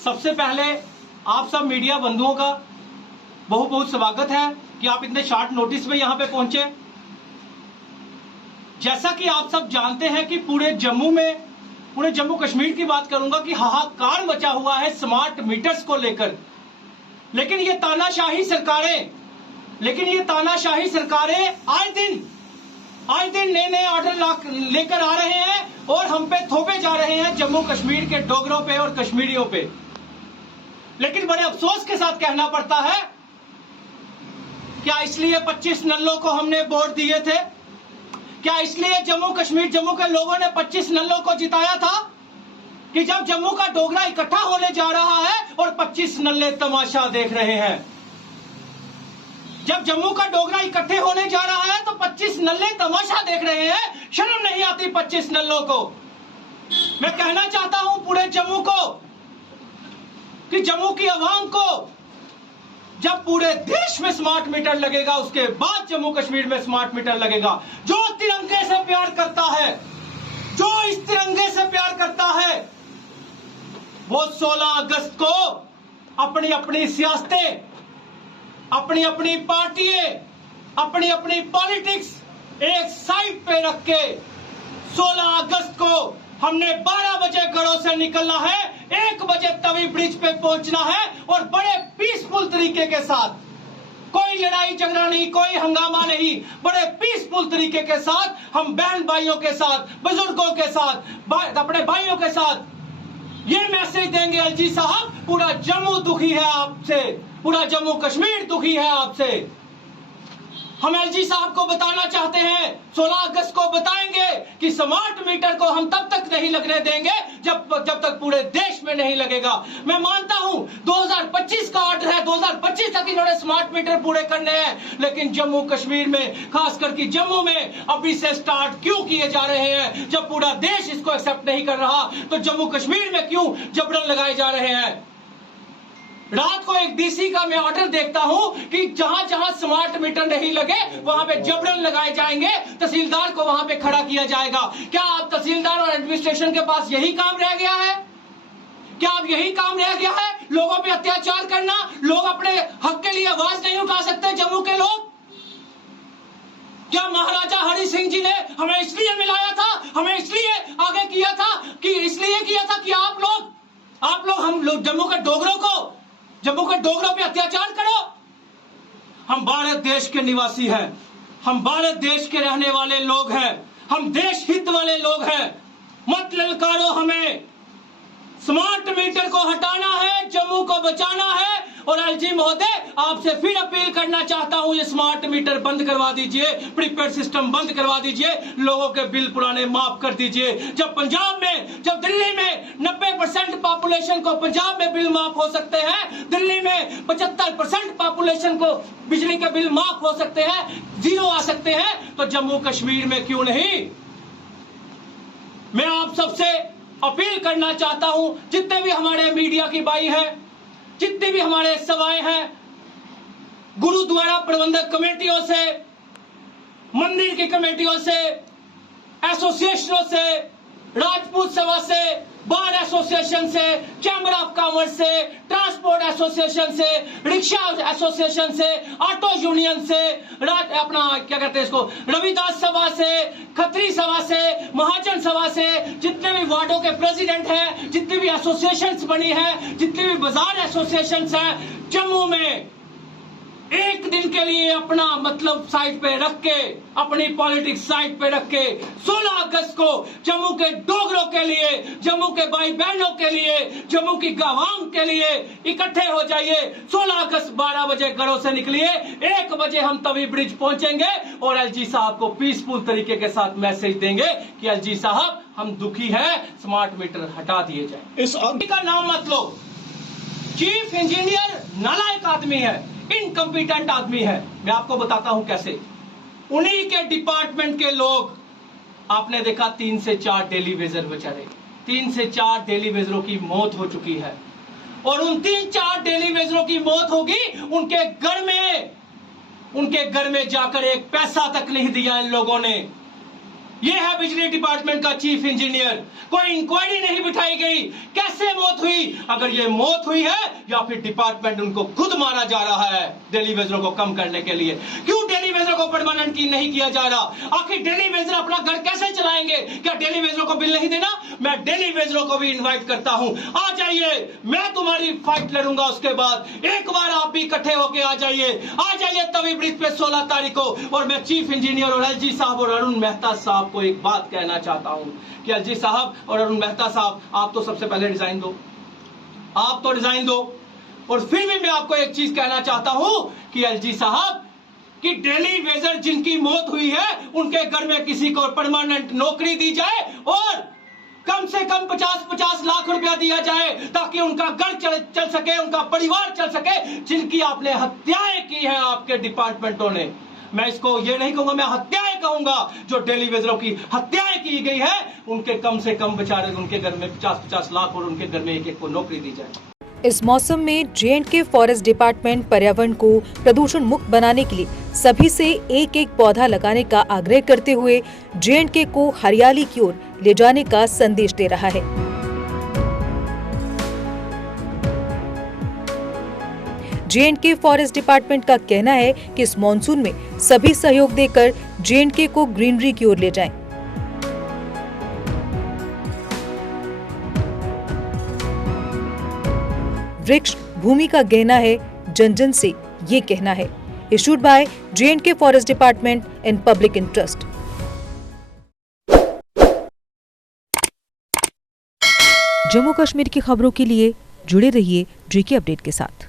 सबसे पहले आप सब मीडिया बंधुओं का बहुत बहुत स्वागत है कि आप इतने शॉर्ट नोटिस में यहां पे पहुंचे। जैसा कि आप सब जानते हैं कि पूरे जम्मू कश्मीर की बात करूंगा कि हाहाकार मचा हुआ है स्मार्ट मीटर्स को लेकर। लेकिन ये तानाशाही सरकारें आए दिन नए नए ऑर्डर लेकर आ रहे हैं और हम पे थोपे जा रहे हैं जम्मू कश्मीर के डोगरों पे और कश्मीरियों पे। लेकिन बड़े अफसोस के साथ कहना पड़ता है, क्या इसलिए 25 नल्लों को हमने वोट दिए थे? क्या इसलिए जम्मू के लोगों ने 25 नल्लों को जिताया था कि जब जम्मू का डोगरा इकट्ठा होने जा रहा है और 25 नल्ले तमाशा देख रहे हैं? जब जम्मू का डोगरा इकट्ठे होने जा रहा है तो 25 नल्ले तमाशा देख रहे हैं। शर्म नहीं आती 25 नल्लों को? मैं कहना चाहता हूं पूरे जम्मू को कि जम्मू की आवाम को जब पूरे देश में स्मार्ट मीटर लगेगा उसके बाद जम्मू कश्मीर में स्मार्ट मीटर लगेगा। जो तिरंगे से प्यार करता है, जो इस तिरंगे से प्यार करता है, वो 16 अगस्त को अपनी अपनी सियासतें, अपनी अपनी पार्टियां, अपनी अपनी पॉलिटिक्स एक साइड पे रख के 16 अगस्त को हमने 12 बजे घरों से निकलना है, 1 बजे तवी ब्रिज पे पहुंचना है और बड़े पीसफुल तरीके के साथ, कोई लड़ाई झगड़ा नहीं, कोई हंगामा नहीं, बड़े पीसफुल तरीके के साथ हम बहन भाइयों के साथ, बुजुर्गों के साथ, अपने भाइयों के साथ ये मैसेज देंगे, एलजी साहब पूरा जम्मू दुखी है आपसे, पूरा जम्मू कश्मीर दुखी है आपसे। हम एलजी साहब को बताना चाहते हैं, 16 अगस्त को बताएंगे कि स्मार्ट मीटर को हम तब तक नहीं लगने देंगे जब तक पूरे देश में नहीं लगेगा। मैं मानता हूं 2025 का ऑर्डर है, 2025 तक इन्होंने स्मार्ट मीटर पूरे करने हैं, लेकिन जम्मू कश्मीर में, खासकर कि जम्मू में अभी से स्टार्ट क्यों किए जा रहे हैं? जब पूरा देश इसको एक्सेप्ट नहीं कर रहा तो जम्मू कश्मीर में क्यों जबरन लगाए जा रहे हैं? रात को एक डीसी का मैं ऑर्डर देखता हूं कि जहां जहां स्मार्ट मीटर नहीं लगे वहां पे जबरन लगाए जाएंगे, तहसीलदार को वहां पे खड़ा किया जाएगा। क्या आप तहसीलदार और एडमिनिस्ट्रेशन के पास यही काम रह गया है? क्या अब यही काम रह गया है लोगों पे अत्याचार करना? लोग अपने हक के लिए आवाज नहीं उठा सकते? जम्मू के लोग, क्या महाराजा हरि सिंह जी ने हमें इसलिए मिलाया था, हमें इसलिए आगे किया था कि आप लोग हम लोग जम्मू के डोगरों पे अत्याचार करो? हम भारत देश के निवासी हैं, हम भारत देश के रहने वाले लोग हैं, हम देश हित वाले लोग हैं। मत ललकारो हमें, स्मार्ट मीटर को हटाना है, जम्मू को बचाना है। और एलजी महोदय आपसे फिर अपील करना चाहता हूं, ये स्मार्ट मीटर बंद करवा दीजिए, प्रीपेड सिस्टम बंद करवा दीजिए, लोगों के बिल पुराने माफ कर दीजिए। जब दिल्ली में 90% पॉपुलेशन को पंजाब में बिल माफ हो सकते हैं, दिल्ली में 75% पॉपुलेशन को बिजली के बिल माफ हो सकते हैं, 0 आ सकते हैं, तो जम्मू कश्मीर में क्यों नहीं? मैं आप सबसे अपील करना चाहता हूं, जितने भी हमारे मीडिया की भाई हैं, जितने भी हमारे सभाएं हैं, गुरुद्वारा प्रबंधक कमेटियों से, मंदिर की कमेटियों से, एसोसिएशनों से, राजपूत सभा से, बार एसोसिएशन से, चैम्बर ऑफ कॉमर्स से, ट्रांसपोर्ट एसोसिएशन से, रिक्शा एसोसिएशन से, ऑटो यूनियन से, रविदास सभा से, खत्री सभा से, महाजन सभा से, जितने भी वार्डों के प्रेसिडेंट हैं, जितनी भी एसोसिएशंस बनी हैं, जितने भी बाजार एसोसिएशंस हैं, जम्मू में एक दिन के लिए अपना मतलब साइड पे रख के, अपनी पॉलिटिक्स साइड पे रख के 16 अगस्त को जम्मू के डोगरों के लिए, जम्मू के भाई बहनों के लिए, जम्मू की आवाम के लिए इकट्ठे हो जाइए। 16 अगस्त 12 बजे घरों से निकलिए, 1 बजे हम तवी ब्रिज पहुंचेंगे और एलजी साहब को पीसफुल तरीके के साथ मैसेज देंगे कि एलजी साहब हम दुखी हैं, स्मार्ट मीटर हटा दिए जाए। इस आदमी का नाम मत लो, चीफ इंजीनियर नालायक आदमी है, इनकम्पिटेंट आदमी है। मैं आपको बताता हूं कैसे। उन्हीं के डिपार्टमेंट के लोग, आपने देखा 3 से 4 डेली वेजर बेचारे, 3 से 4 डेली वेजरों की मौत हो चुकी है। और उन 3-4 डेली वेजरों की मौत होगी, उनके घर में जाकर एक पैसा तक नहीं दिया इन लोगों ने। ये है बिजली डिपार्टमेंट का चीफ इंजीनियर। कोई इंक्वायरी नहीं बिठाई गई, कैसे मौत हुई? अगर ये मौत हुई है या फिर डिपार्टमेंट उनको खुद मारा जा रहा है डेली वेजरों को कम करने के लिए। क्यों डेली वेजरों को परमानेंट की नहीं किया जा रहा? आखिर डेली वेजर अपना घर कैसे चलाएंगे? क्या डेली वेजरों को बिल नहीं देना? मैं डेली वेजरों को भी इन्वाइट करता हूं, आ जाइए, मैं तुम्हारी फाइट लड़ूंगा। उसके बाद एक बार आप भी इकट्ठे होके आ जाइए तवी ब्रिज पे 16 तारीख को। और मैं चीफ इंजीनियर और एलजी साहब और अरुण मेहता साहब को एक बात कहना चाहता हूं कि एलजी साहब और अरुण मेहता साहब, आप तो सबसे पहले रिजाइन दो, आप तो रिजाइन दो। और फिर भी मैं आपको एक चीज कहना चाहता हूं कि एलजी साहब कि डेली वेजर जिनकी मौत हुई है उनके घर में किसी को परमानेंट नौकरी दी जाए और कम से कम 50-50 लाख रुपया दिया जाए ताकि उनका घर चल सके, उनका परिवार चल सके, जिनकी आपने हत्याएं की हैं आपके डिपार्टमेंटों ने। मैं इसको ये नहीं कहूंगा, मैं हत्याएं कहूंगा। जो डेली वेजरों की हत्याएं की गई है उनके कम से कम बेचारे उनके घर में 50-50 लाख और उनके घर में एक को नौकरी दी जाए। इस मौसम में जे.एंड.के फॉरेस्ट डिपार्टमेंट पर्यावरण को प्रदूषण मुक्त बनाने के लिए सभी से एक एक पौधा लगाने का आग्रह करते हुए जे.एंड.के को हरियाली की ओर ले जाने का संदेश दे रहा है। जे.एंड.के फॉरेस्ट डिपार्टमेंट का कहना है कि इस मॉनसून में सभी सहयोग देकर जे.एंड.के को ग्रीनरी की ओर ले जाएं। वृक्ष भूमि का गहना है, जन जन से ये कहना है। Issued by J&K forest department in public interest. Jammu Kashmir की खबरों के लिए जुड़े रहिए जेके अपडेट के साथ।